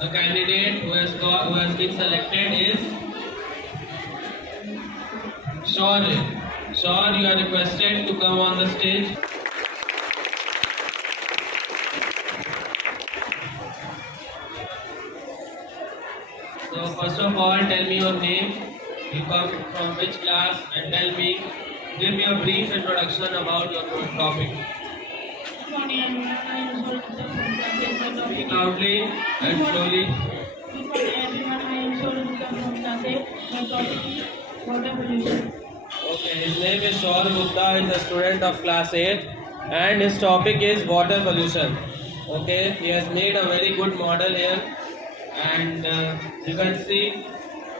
The candidate who has been selected is Shaurya. Shaurya, you are requested to come on the stage. So first of all, tell me your name, you come from which class, and give me a brief introduction about your topic. Good morning everyone. I am Sorita from class 8. My topic Speak loudly and slowly. Good morning everyone. I am Sorita from class 8. My topic is water pollution. Okay, his name is Shaurya Gupta. He is a student of class 8 and his topic is water pollution. Okay, he has made a very good model here, and you can see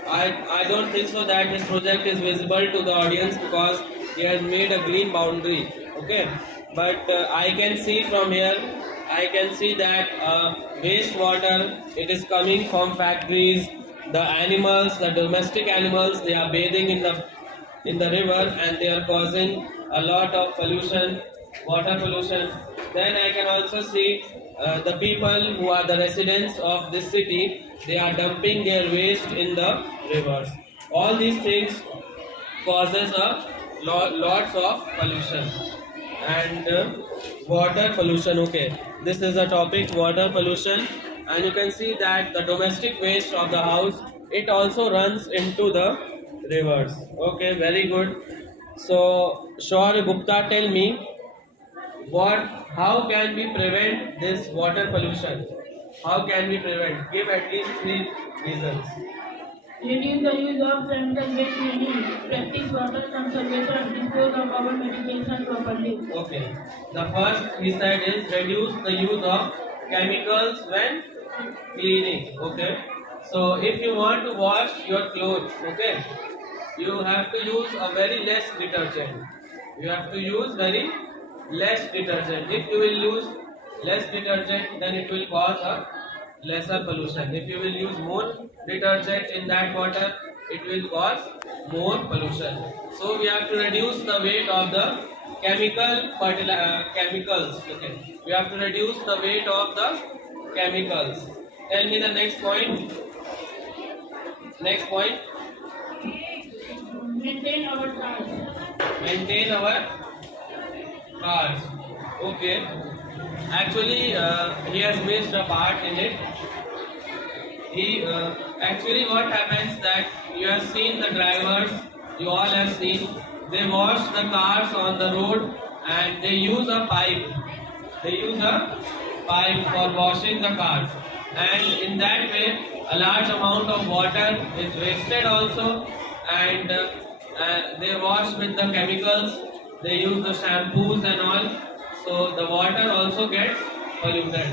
I don't think so that his project is visible to the audience because he has made a green boundary. Okay, but I can see from here, I can see that wastewater, it is coming from factories. The animals, the domestic animals, they are bathing in the river and they are causing a lot of pollution, water pollution. Then I can also see the people who are the residents of this city, they are dumping their waste in the rivers. All these things causes a lots of pollution. And water pollution, okay, this is a topic, water pollution, and you can see that the domestic waste of the house, it also runs into the rivers. Okay, very good. So Shaurya Gupta, tell me how can we prevent this water pollution? How can we prevent? Give at least 3 reasons. Reduce the use of chemical-based cleaning. Practice water conservation. Dispose of our medication properly. Okay. The first he said is reduce the use of chemicals when cleaning. Okay. So if you want to wash your clothes, okay, you have to use a very less detergent. You have to use very less detergent. If you will use less detergent, then it will cause a lesser pollution. If you will use more detergent in that water, it will cause more pollution. So we have to reduce the weight of the chemicals. Okay, we have to reduce the weight of the chemicals. Tell me the next point. Next point. Maintain our cars. Maintain our cars. Okay. Actually, he has missed a part in it. Actually, what happens that you have seen the drivers, you all have seen, they wash the cars on the road and they use a pipe. They use a pipe for washing the cars, and in that way, a large amount of water is wasted also, and they wash with the chemicals. They use the shampoos and all, so the water also gets polluted.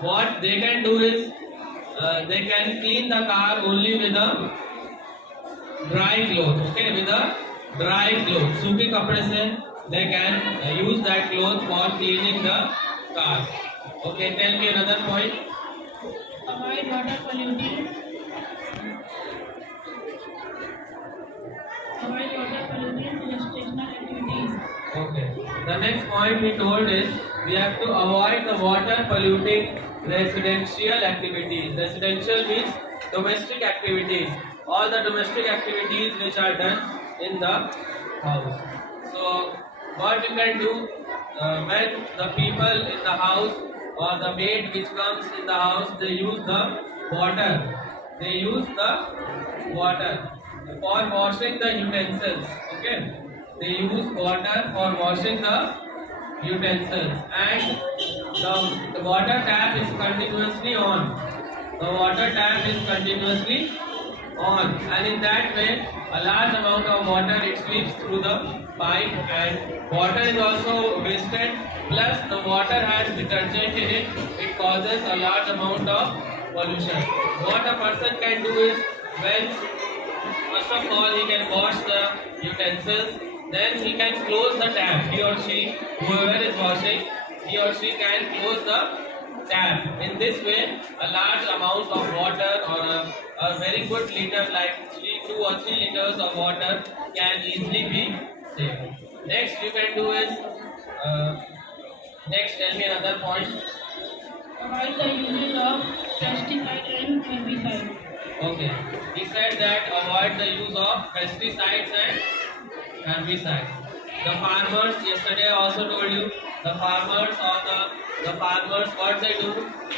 What they can do is they can clean the car only with a dry cloth. Okay, with a dry cloth. सूखे कपड़े से they can use that cloth for cleaning the car. Okay, tell me another point. Avoid water polluting. Avoid water polluting recreational activities. Okay. The next point we told is we have to avoid the water polluting residential activities. Residential means domestic activities. All the domestic activities which are done in the house. So what you can do when the people in the house or the maid which comes in the house, they use the water. They use the water for washing the utensils. Okay. They use water for washing the utensils, and the water tap is continuously on. The water tap is continuously on, and in that way a large amount of water it sweeps through the pipe, and water is also wasted, plus the water has detergent in it. It causes a large amount of pollution. What a person can do is, when first of all he can wash the utensils, then he can close the tap. He or she, whoever is washing, he or she can close the tap. In this way, a large amount of water or a very good liter, like 2 or 3 liters of water can easily be saved. Next you can do is, next tell me another point. Avoid the use of pesticide and herbicide. Okay. He said that avoid the use of pesticides and herbicides. The farmers, yesterday I also told you, the farmers what they do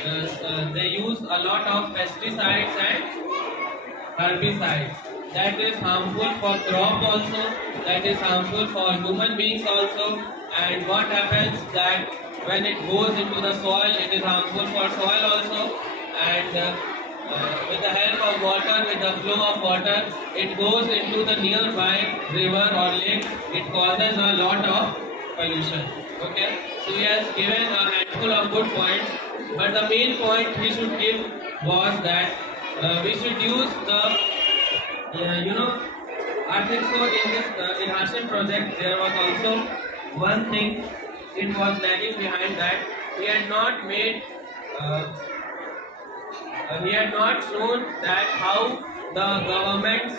is they use a lot of pesticides and herbicides. That is harmful for crop also, that is harmful for human beings also. And what happens that when it goes into the soil, it is harmful for soil also. And with the help of water, with the flow of water, it goes into the nearby river or lake. It causes a lot of pollution. Okay, so he has given a handful of good points, but the main point he should give was that we should use the I think so in this immersion project there was also one thing it was lagging behind, that he had not made he had not shown that how the governments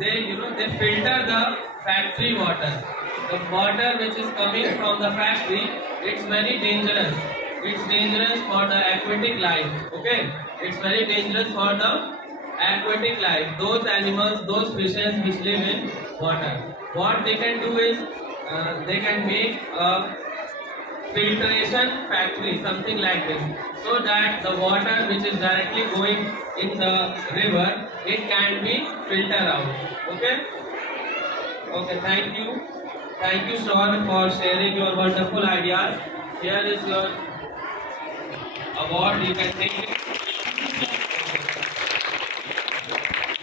they filter the factory water. The water which is coming from the factory, it's very dangerous. It's dangerous for the aquatic life. Okay, it's very dangerous for the aquatic life. Those animals, those fishes which live in water. What they can do is they can make a filtration factory, something like this, so that the water which is directly going in the river, it can be filtered out. Okay. Okay. Thank you, Sean, for sharing your wonderful ideas. Here is your award. You can take it.